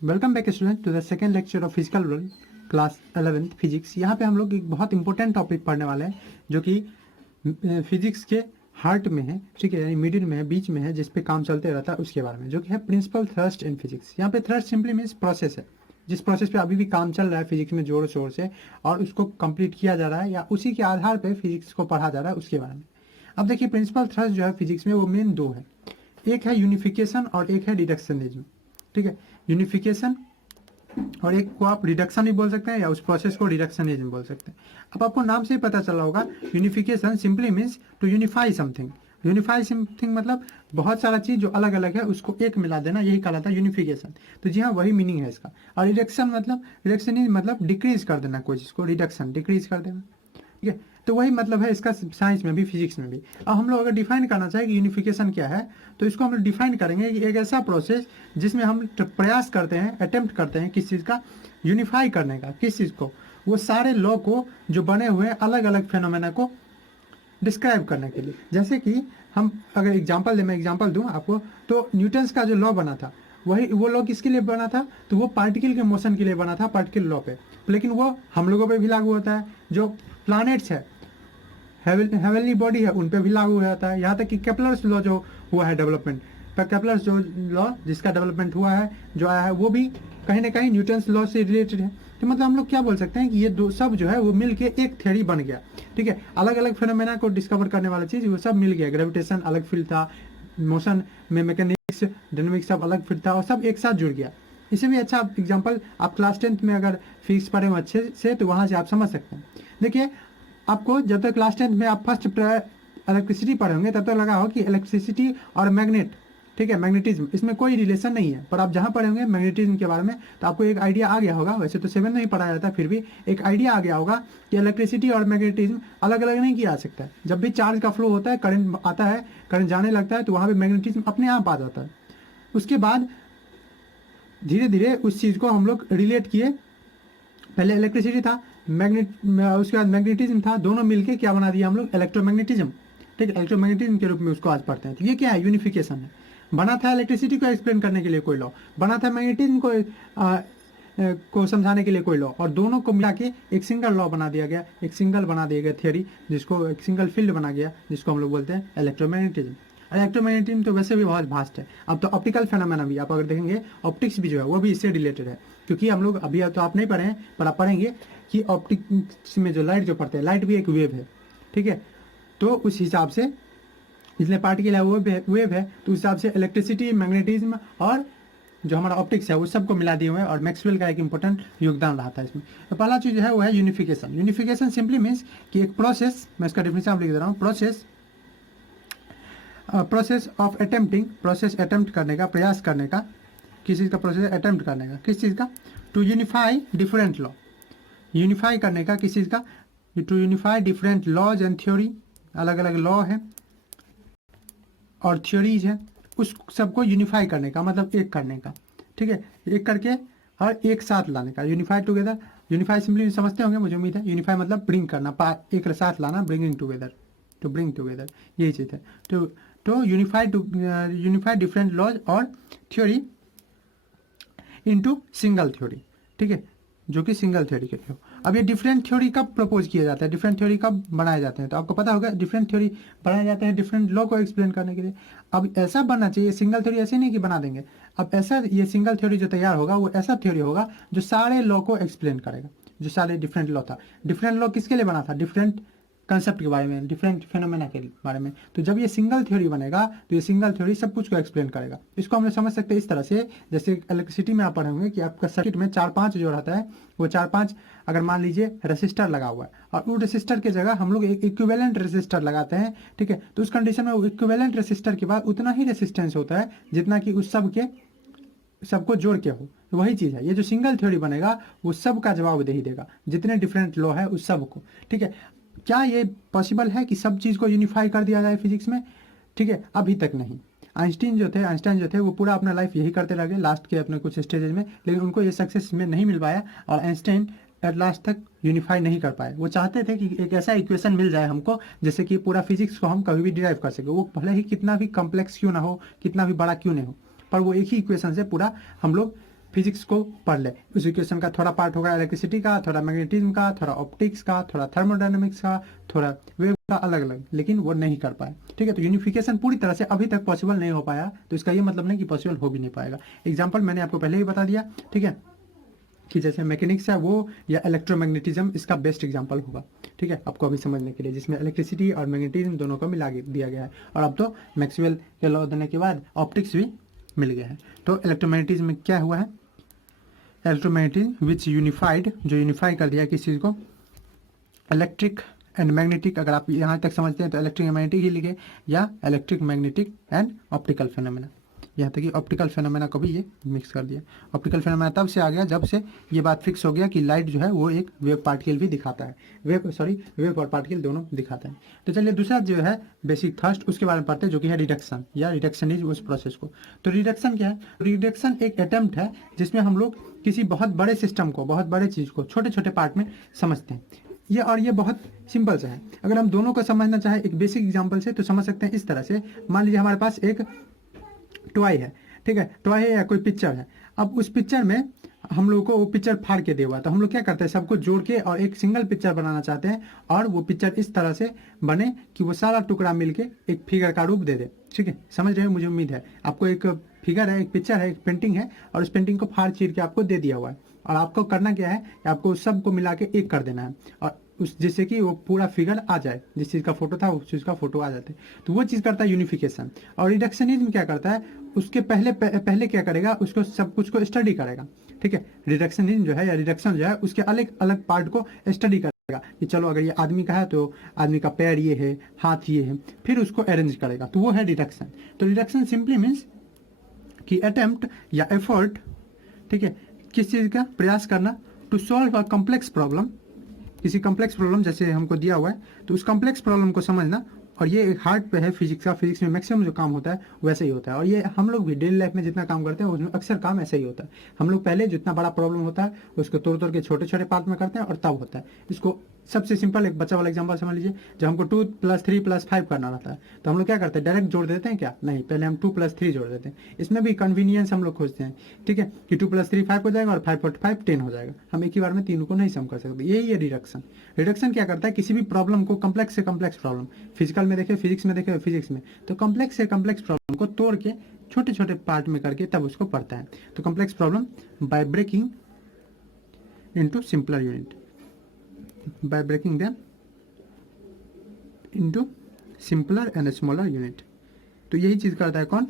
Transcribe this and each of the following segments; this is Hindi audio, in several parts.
Welcome back student to the second lecture of physical world class 11th physics. यहाँ पे हम लोग एक बहुत इंपॉर्टेंट टॉपिक पढ़ने वाले हैं जो कि फिजिक्स के हार्ट में है, ठीक है, यानी मिडिल में है, बीच में है, जिस पे काम चलते रहता है उसके बारे में, जो कि है प्रिंसिपल थ्रस्ट इन फिजिक्स। यहाँ पे थ्रस्ट सिंपली मीन्स प्रोसेस है, जिस प्रोसेस पे अभी भी काम चल रहा है फिजिक्स में जोर शोर से, और उसको कंप्लीट किया जा रहा है या उसी के आधार पर फिजिक्स को पढ़ा जा रहा है उसके बारे में। अब देखिए, प्रिंसिपल थ्रस्ट जो है फिजिक्स में वो मेन दो है, एक है यूनिफिकेशन और एक है रिडक्शनिज्म। ठीक है, यूनिफिकेशन और एक को आप रिडक्शन भी बोल सकते हैं या उस प्रोसेस को रिडक्शनिज्म बोल सकते हैं। अब आपको नाम से ही पता चला होगा, unification simply means to unify something. Unify something मतलब बहुत सारा चीज जो अलग अलग है उसको एक मिला देना, यही कहलाता है यूनिफिकेशन। तो जी हाँ, वही मीनिंग है इसका। और रिडक्शन मतलब, रिडक्शनिज्म मतलब डिक्रीज कर देना कोई चीज को, रिडक्शन डिक्रीज कर देना, ठीक है। तो वही मतलब है इसका साइंस में भी, फिजिक्स में भी। अब हम लोग अगर डिफाइन करना चाहें कि यूनिफिकेशन क्या है, तो इसको हम लोग डिफाइन करेंगे कि एक ऐसा प्रोसेस जिसमें हम प्रयास करते हैं, अटेम्प्ट करते हैं किस चीज़ का यूनिफाई करने का, किस चीज़ को, वो सारे लॉ को जो बने हुए अलग अलग फेनोमेना को डिस्क्राइब करने के लिए। जैसे कि हम अगर एग्जाम्पल दे, मैं एग्जाम्पल दूँ आपको, तो न्यूटन्स का जो लॉ बना था वही वो लॉ किसके लिए बना था, तो वो पार्टिकल के मोशन के लिए बना था, पार्टिकल लॉ पे। लेकिन वो हम लोगों पे भी लागू होता है, जो प्लैनेट्स है, हेवनली बॉडी है, उन पे भी लागू हो जाता है। यहाँ तक कि केपलर्स लॉ जो हुआ है डेवलपमेंट, केपलर्स जो लॉ जिसका डेवलपमेंट हुआ है, जो आया है, वो भी कहीं ना कहीं न्यूटन्स लॉ से रिलेटेड है। तो मतलब हम लोग क्या बोल सकते हैं कि ये दो सब जो है वो मिल के एक थ्योरी बन गया, ठीक है। अलग अलग फिनोमेना को डिस्कवर करने वाला चीज़ वो सब मिल गया। ग्रेविटेशन अलग फील्ड था, मोशन में मैकेनिक्स, डायनामिक्स सब अलग फील्ड था, और सब एक साथ जुड़ गया। इसे भी अच्छा एग्जाम्पल आप क्लास 10th में अगर फिजिक्स पढ़े हो अच्छे से, तो वहाँ से आप समझ सकते हैं। देखिए, आपको जब तक क्लास 10th में आप फर्स्ट इलेक्ट्रिसिटी पढ़े होंगे तब तक लगा हो कि इलेक्ट्रिसिटी और मैग्नेट, ठीक है, मैग्नेटिज्म, इसमें कोई रिलेशन नहीं है। पर आप जहाँ पढ़े होंगे मैग्नेटिज्म के बारे में, तो आपको एक आइडिया आ गया होगा। वैसे तो 7 में ही पढ़ाया जाता है, फिर भी एक आइडिया आ गया होगा कि इलेक्ट्रिसिटी और मैग्नेटिज्म अलग अलग नहीं किया जा सकता है। जब भी चार्ज का फ्लो होता है, करंट आता है, करंट जाने लगता है, तो वहाँ पर मैग्नेटिज्म अपने आप आ जाता है। उसके बाद धीरे धीरे उस चीज़ को हम लोग रिलेट किए। पहले इलेक्ट्रिसिटी था, उसके बाद मैग्नेटिज्म था, दोनों मिलके क्या बना दिया हम लोग, इलेक्ट्रोमैग्नेटिज्म, ठीक है। इलेक्ट्रोमैग्नेटिज्म के रूप में उसको आज पढ़ते हैं। तो ये क्या है, यूनिफिकेशन है। बना था इलेक्ट्रिसिटी को एक्सप्लेन करने के लिए कोई लॉ, बना था मैग्नेटिज्म को समझाने के लिए कोई लॉ, और दोनों को मिला के एक सिंगल लॉ बना दिया गया, एक सिंगल बना दिया गया थियोरी, जिसको एक सिंगल फील्ड बना गया, जिसको हम लोग बोलते हैं इलेक्ट्रोमैग्नेटिज्म। इलेक्ट्रोमैग्नेटिज्म तो वैसे भी बहुत वास्ट है। अब तो ऑप्टिकल फेनोमेना भी आप अगर देखेंगे, ऑप्टिक्स भी जो है वो भी इससे रिलेटेड है। क्योंकि हम लोग अभी तो आप नहीं पढ़े हैं, पर आप पढ़ेंगे कि ऑप्टिक्स में जो लाइट जो पढ़ते हैं, लाइट भी एक वेव है, ठीक है। तो उस हिसाब से, इसलिए पार्टिकल है वो वेव है, तो उस हिसाब से इलेक्ट्रिसिटी, मैग्नेटिज्म और जो हमारा ऑप्टिक्स है वो सबको मिला दिए हुए हैं। और मैक्सवेल का एक इंपॉर्टेंट योगदान रहा था इसमें। तो पहला चीज़ जो है वो है यूनिफिकेशन। यूनिफिकेशन सिंपली मीन्स कि एक प्रोसेस, मैं इसका डेफिनेशन आप लिख दे रहा हूँ, process of attempting, process attempt करने का, प्रयास करने का, किस चीज़ का प्रोसेस अटेम्प्ट करने का, किस चीज़ का, to unify different law, unify करने का किस चीज़ का, to unify different laws and theory, अलग अलग लॉ है और थ्योरीज है, उस सबको यूनिफाई करने का मतलब एक करने का, ठीक है, एक करके और एक साथ लाने का, यूनिफाई टुगेदर। यूनिफाई सिंपली समझते होंगे, मुझे उम्मीद है। यूनिफाई मतलब ब्रिंग करना, एक साथ लाना, bringing together, to bring together, यही चीज़ है। तो यूनिफाई डिफरेंट लॉज और थ्योरी इनटू सिंगल थ्योरी, ठीक है, जो कि सिंगल थ्योरी के हो। अब ये डिफरेंट थ्योरी कब प्रपोज किया जाता है, डिफरेंट थ्योरी कब बनाए जाते हैं, तो आपको पता होगा डिफरेंट थ्योरी बनाए जाते हैं डिफरेंट लॉ को एक्सप्लेन करने के लिए। अब ऐसा बनना चाहिए, सिंगल थ्योरी ऐसे नहीं कि बना देंगे। अब ऐसा, ये सिंगल थ्योरी जो तैयार होगा वो ऐसा थ्योरी होगा जो सारे लॉ को एक्सप्लेन करेगा, जो सारे डिफरेंट लॉ था। डिफरेंट लॉ किसके लिए बना था, डिफरेंट कंसेप्ट के बारे में, डिफरेंट फेनोमेना के बारे में। तो जब ये सिंगल थ्योरी बनेगा तो ये सिंगल थ्योरी सब कुछ को एक्सप्लेन करेगा। इसको हम लोग समझ सकते हैं इस तरह से, जैसे इलेक्ट्रिसिटी में आप पढ़े होंगे कि आपका सर्किट में 4-5 जो रहता है, वो 4-5 अगर मान लीजिए रेसिस्टर लगा हुआ है, और उस रेसिस्टर की जगह हम लोग एक इक्विवेलेंट रेसिस्टर लगाते हैं, ठीक है। तो उस कंडीशन में इक्विवेलेंट रेसिस्टर के बाद उतना ही रेसिस्टेंस होता है जितना कि उस सबको जोड़ के हो। तो वही चीज़ है, ये जो सिंगल थ्योरी बनेगा वो सब का जवाब दे ही देगा, जितने डिफरेंट लॉ है उस सब को, ठीक है। क्या ये पॉसिबल है कि सब चीज़ को यूनिफाई कर दिया जाए फिजिक्स में, ठीक है, अभी तक नहीं। आइंस्टाइन जो थे वो पूरा अपना लाइफ यही करते रह गए लास्ट के अपने कुछ स्टेजेस में, लेकिन उनको ये सक्सेस में नहीं मिल पाया, और आइंस्टाइन एट लास्ट तक यूनिफाई नहीं कर पाए। वो चाहते थे कि एक ऐसा इक्वेशन मिल जाए हमको जैसे कि पूरा फिजिक्स को हम कभी भी डिराइव कर सके, वो भले ही कितना भी कम्प्लेक्स क्यों ना हो, कितना भी बड़ा क्यों नहीं हो, पर वो एक ही इक्वेशन से पूरा हम लोग फिजिक्स को पढ़ ले। उस इक्वेशन का थोड़ा पार्ट होगा इलेक्ट्रिसिटी का, थोड़ा मैग्नेटिज्म का, थोड़ा ऑप्टिक्स का, थोड़ा थर्मोडायनेमिक्स का, थोड़ा वेव का, अलग अलग, लेकिन वो नहीं कर पाए। ठीक है, तो यूनिफिकेशन पूरी तरह से अभी तक पॉसिबल नहीं हो पाया, तो इसका ये मतलब नहीं कि पॉसिबल हो भी नहीं पाएगा। एग्जाम्पल मैंने आपको पहले ही बता दिया, ठीक है, कि जैसे मैकेनिक्स है वो या इलेक्ट्रोमैग्नेटिज्म इसका बेस्ट एग्जांपल होगा। ठीक है, आपको अभी समझने के लिए, जिसमें इलेक्ट्रिसिटी और मैग्नेटिज्म दोनों को मिला दिया गया है, और अब तो मैक्सवेल के लॉ देने के बाद ऑप्टिक्स भी मिल गया है। तो इलेक्ट्रोमैग्नेटिज्म में क्या हुआ है, इलेक्ट्रोमैग्नेटिज्म विच यूनिफाइड, जो यूनिफाई कर दिया किस चीज़ को, इलेक्ट्रिक एंड मैग्नेटिक। अगर आप यहाँ तक समझते हैं तो इलेक्ट्रिक एंड मैग्नेटिक ही लिखे, या electric magnetic and optical phenomena, यहाँ तक कि ऑप्टिकल फेनोमेना को भी ये मिक्स कर दिया। ऑप्टिकल फेनोमेना तब से आ गया जब से ये बात फिक्स हो गया कि लाइट जो है वो एक वेव पार्टिकल भी दिखाता है, वेव और पार्टिकल दोनों दिखाता है। तो चलिए दूसरा जो है बेसिक थर्स्ट, उसके बारे में पढ़ते हैं, जो कि है रिडक्शन या रिडक्शनिज्म, उस प्रोसेस को। तो रिडक्शन क्या है, रिडक्शन एक अटेम्प्ट है जिसमें हम लोग किसी बहुत बड़े सिस्टम को, बहुत बड़े चीज़ को छोटे छोटे पार्ट में समझते हैं। ये बहुत सिंपल सा है। अगर हम दोनों को समझना चाहे एक बेसिक एग्जांपल से, तो समझ सकते हैं इस तरह से। मान लीजिए हमारे पास एक टॉय है, ठीक है, टॉय है या कोई पिक्चर है। अब उस पिक्चर में हम लोग को वो पिक्चर फाड़ के दिया हुआ है, तो हम लोग क्या करते हैं, सबको जोड़ के और एक सिंगल पिक्चर बनाना चाहते हैं, और वो पिक्चर इस तरह से बने कि वो सारा टुकड़ा मिलके एक फिगर का रूप दे दे। ठीक है, समझ रहे हो, मुझे उम्मीद है। आपको एक फिगर है, एक पिक्चर है, एक पेंटिंग है, और उस पेंटिंग को फाड़ चीर के आपको दे दिया हुआ है, और आपको करना क्या है, आपको सबको मिला के एक कर देना है, और उस जिससे कि वो पूरा फिगर आ जाए, जिस चीज़ का फोटो था उस चीज़ का फोटो आ जाते। तो वो चीज़ करता है यूनिफिकेशन। और रिडक्शनिज्म क्या करता है, उसके पहले क्या करेगा, उसको सब कुछ को स्टडी करेगा। ठीक है, रिडक्शनिज्म जो है या रिडक्शन जो है, उसके अलग अलग पार्ट को स्टडी करेगा कि चलो अगर ये आदमी का है तो आदमी का पैर ये है, हाथ ये है, फिर उसको अरेंज करेगा, तो वो है रिडक्शन। तो रिडक्शन सिंपली मीन्स कि अटेम्प्ट या एफर्ट, ठीक है, किस चीज़ का प्रयास करना, to solve a complex problem, किसी कॉम्प्लेक्स प्रॉब्लम जैसे हमको दिया हुआ है, तो उस कॉम्प्लेक्स प्रॉब्लम को समझना। और ये एक हार्ड पे है फिजिक्स का, फिजिक्स में मैक्सिमम जो काम होता है वैसे ही होता है, और ये हम लोग भी डेली लाइफ में जितना काम करते हैं उसमें अक्सर काम ऐसा ही होता है। हम लोग पहले जितना बड़ा प्रॉब्लम होता है उसको तोड़ तोड़ के छोटे छोटे पार्ट में करते हैं, और तब होता है। इसको सबसे सिंपल एक बच्चा वाला एग्जांपल समझ लीजिए, जब हमको 2 + 3 + 5 करना रहता है, तो हम लोग क्या करते हैं, डायरेक्ट जोड़ देते हैं क्या, नहीं, पहले हम 2 + 3 जोड़ देते हैं। इसमें भी कन्वीनियंस हम लोग खोजते हैं, ठीक है, कि 2 + 3 5 हो जाएगा, और 5 × 5 10 हो जाएगा। हम एक ही बार में तीनों को नहीं सम कर सकते, यही है रिडक्शन। रिडक्शन क्या करता है, किसी भी प्रॉब्लम को, कम्प्लेक्स से कम्प्लेक्स प्रॉब्लम, फिजिकल में देखे, फिजिक्स में देखे, फिजिक्स में, तो कम्प्लेक्स से कम्प्लेक्स प्रॉब्लम को तोड़ के छोटे छोटे पार्ट में करके तब उसको पढ़ता है। तो complex problem by breaking into simpler unit, by breaking them into simpler and smaller unit. तो यही चीज़ करता है कौन,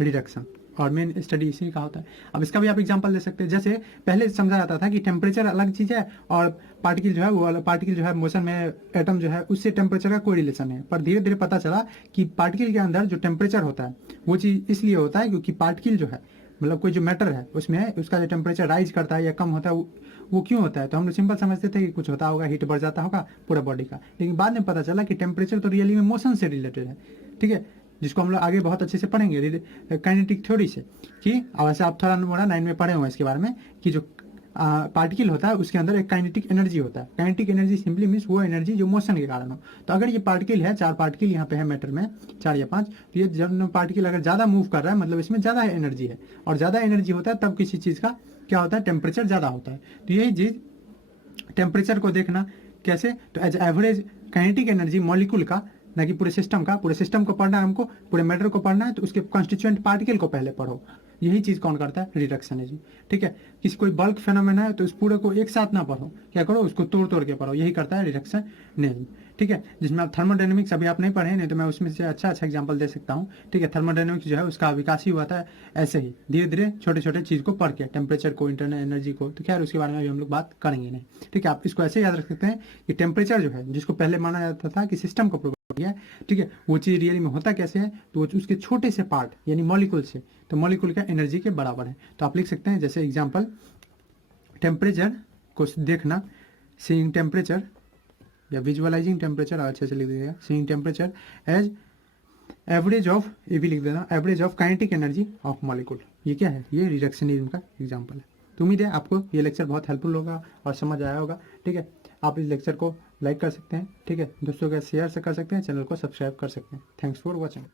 रिडक्शन, और मेन स्टडी इसी का होता है। अब इसका भी आप एग्जांपल ले सकते हैं, जैसे पहले समझा जाता था कि टेम्परेचर अलग चीज़ है, और पार्टिकल जो है वो पार्टिकल जो है मोशन में, एटम जो है उससे टेम्परेचर का कोई रिलेशन है। पर धीरे धीरे पता चला कि पार्टिकल के अंदर जो टेम्परेचर होता है वो चीज़ इसलिए होता है क्योंकि पार्टिकल जो है, मतलब कोई जो मैटर है उसमें है, उसका जो टेम्परेचर राइज करता है या कम होता है, वो क्यों होता है। तो हम लोग सिंपल समझते थे कि कुछ होता होगा, हीट बढ़ जाता होगा पूरा बॉडी का, लेकिन बाद में पता चला कि टेम्परेचर तो रियली में मोशन से रिलेटेड है। ठीक है, जिसको हम लोग आगे बहुत अच्छे से पढ़ेंगे काइनेटिक थ्योरी से, कि वैसे आप थोड़ा मोड़ा 9 में पढ़े हुए हैं इसके बारे में, कि जो पार्टिकल होता है उसके अंदर एक काइनेटिक एनर्जी होता है। काइनेटिक एनर्जी सिंपली मीन्स वो एनर्जी जो मोशन के कारण हो। तो अगर ये पार्टिकल है, 4 पार्टिकल यहाँ पे है मैटर में, 4 या 5, तो ये जब पार्टिकल अगर ज़्यादा मूव कर रहा है मतलब इसमें ज़्यादा एनर्जी है, और ज़्यादा एनर्जी होता है तब किसी चीज़ का क्या होता है, टेम्परेचर ज़्यादा होता है। तो यही चीज़ टेम्परेचर को देखना कैसे, तो as average kinetic energy molecule का, ना कि पूरे सिस्टम का। पूरे सिस्टम को पढ़ना है हमको, पूरे मैटर को पढ़ना है, तो उसके कॉन्स्टिट्यूएंट पार्टिकल को पहले पढ़ो। यही चीज़ कौन करता है, रिडक्शनिज्म। ठीक है, किसी कोई बल्क फेनोमेना है तो उस पूरे को एक साथ ना पढ़ो, क्या करो, उसको तोड़ तोड़ के पढ़ो, यही करता है रिडक्शनिज्म। ठीक है, जिसमें आप थर्मोडायनेमिक्स अभी आप नहीं पढ़े, नहीं तो मैं उसमें से अच्छा एग्जाम्पल दे सकता हूँ। ठीक है, थर्मोडायनेमिक्स जो है उसका विकास ही हुआ था ऐसे ही, धीरे धीरे छोटे छोटे चीज़ को पढ़ के, टेम्परेचर को, इंटरनल एनर्जी को। तो खैर उसके बारे में अभी हम लोग बात करेंगे नहीं। ठीक है, आप इसको ऐसे याद रख सकते हैं कि टेम्परेचर जो है, जिसको पहले माना जाता था कि सिस्टम को प्रोवाइड किया है, ठीक है, वो चीज़ रियली में होता कैसे है, तो वो उसके छोटे से पार्ट यानी मॉलिक्यूल से, तो मॉलिक्यूल का एनर्जी के बराबर है। तो आप लिख सकते हैं जैसे एग्जांपल, टेम्परेचर को देखना, सीइंग टेम्परेचर या विजुअलाइजिंग टेम्परेचर, अच्छे से लिख दीजिएगा, seeing temperature as average of, ये भी लिख देना, average of kinetic energy of molecule. ये क्या है, ये रिडक्शनिज्म का एग्जांपल है। तो उम्मीद है आपको ये लेक्चर बहुत हेल्पफुल होगा और समझ आया होगा। ठीक है, आप इस लेक्चर को लाइक कर सकते हैं, ठीक है, दोस्तों के शेयर से कर सकते हैं, चैनल को सब्सक्राइब कर सकते हैं। Thanks for watching.